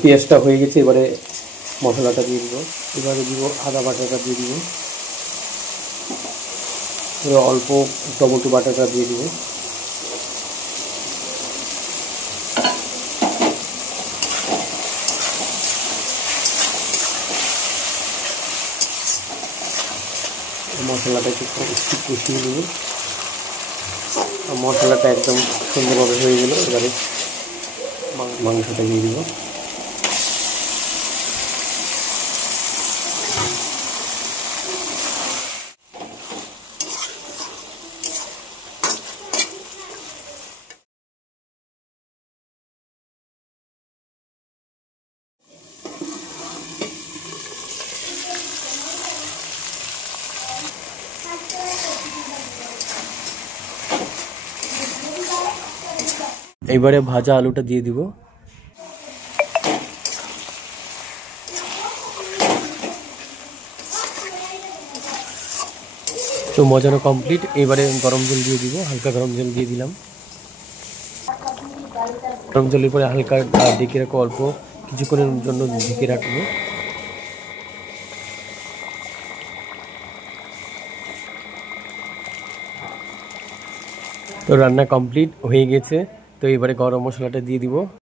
পেঁয়াজটা হয়ে গেছে, এবারে মশলাটা দিয়ে দিব। এবারে দিব আদা বাটাটা দিয়ে দিব, এবার অল্প টমেটো বাটাটা দিয়ে দিব। মশলাটা একটু কষিয়ে দেব। মশলাটা একদম সুন্দরভাবে হয়ে গেল। এবারে মাংসটা দিয়ে দিব। এইবারে ভাজা আলুটা দিয়ে দিব। তো মজানো কমপ্লিট। এবারে গরম জল দিয়ে দিব, হালকা গরম জল দিয়ে দিলাম। গরম জলের পরে হালকা ঢেকে রাখবো, অল্প কিছুক্ষণের জন্য ঢেকে রাখবো। তো রান্না কমপ্লিট হয়ে গেছে। তো এবারে গরম মশলাটা দিয়ে দিব।